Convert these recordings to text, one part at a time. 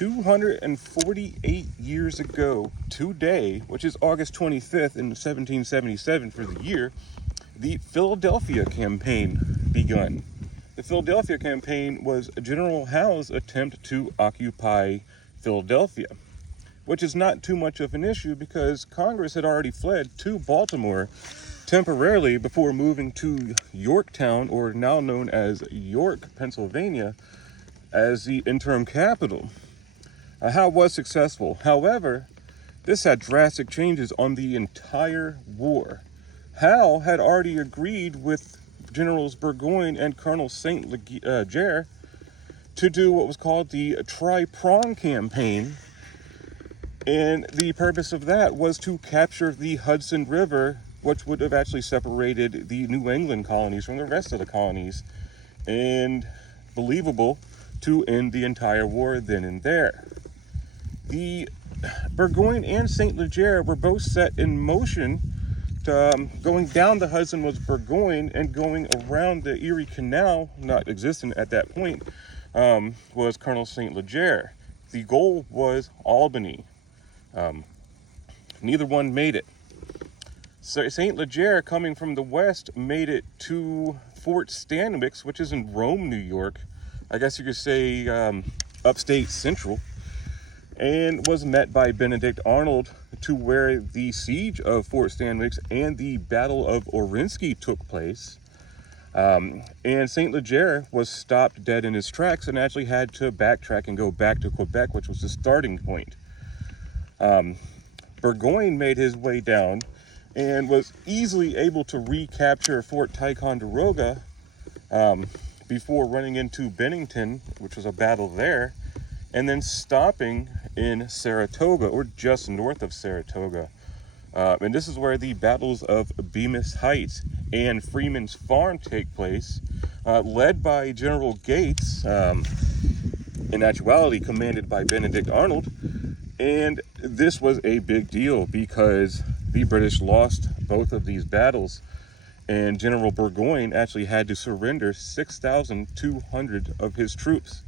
248 years ago today, which is August 25th in 1777 for the year, the Philadelphia Campaign begun. The Philadelphia Campaign was General Howe's attempt to occupy Philadelphia, which is not too much of an issue because Congress had already fled to Baltimore temporarily before moving to Yorktown, or now known as York, Pennsylvania, as the interim capital. Howe was successful. However, this had drastic changes on the entire war. Howe had already agreed with Generals Burgoyne and Colonel St. Leger to do what was called the Tri-Prong Campaign, and the purpose of that was to capture the Hudson River, which would have actually separated the New England colonies from the rest of the colonies, and believable, to end the entire war then and there. The Burgoyne and St. Leger were both set in motion to, going down the Hudson was Burgoyne, and going around the Erie Canal, not existent at that point, was Colonel St. Leger. The goal was Albany. Neither one made it. So St. Leger, coming from the west, made it to Fort Stanwix, which is in Rome, New York. I guess you could say upstate central, and was met by Benedict Arnold, to where the siege of Fort Stanwix and the Battle of Oriskany took place. And St. Leger was stopped dead in his tracks and actually had to backtrack and go back to Quebec, which was the starting point. Burgoyne made his way down and was easily able to recapture Fort Ticonderoga before running into Bennington, which was a battle there, and then stopping in Saratoga, or just north of Saratoga. And this is where the battles of Bemis Heights and Freeman's Farm take place, led by General Gates, in actuality commanded by Benedict Arnold. And this was a big deal because the British lost both of these battles, and General Burgoyne actually had to surrender 6,200 of his troops,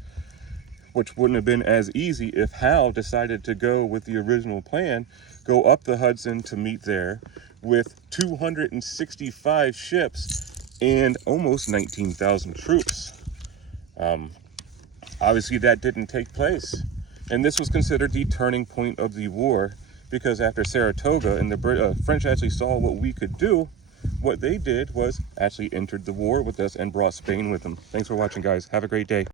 which wouldn't have been as easy if Howe decided to go with the original plan, go up the Hudson to meet there with 265 ships and almost 19,000 troops. Obviously that didn't take place, and this was considered the turning point of the war, because after Saratoga and the French actually saw what we could do, what they did was actually entered the war with us and brought Spain with them. Thanks for watching, guys. Have a great day.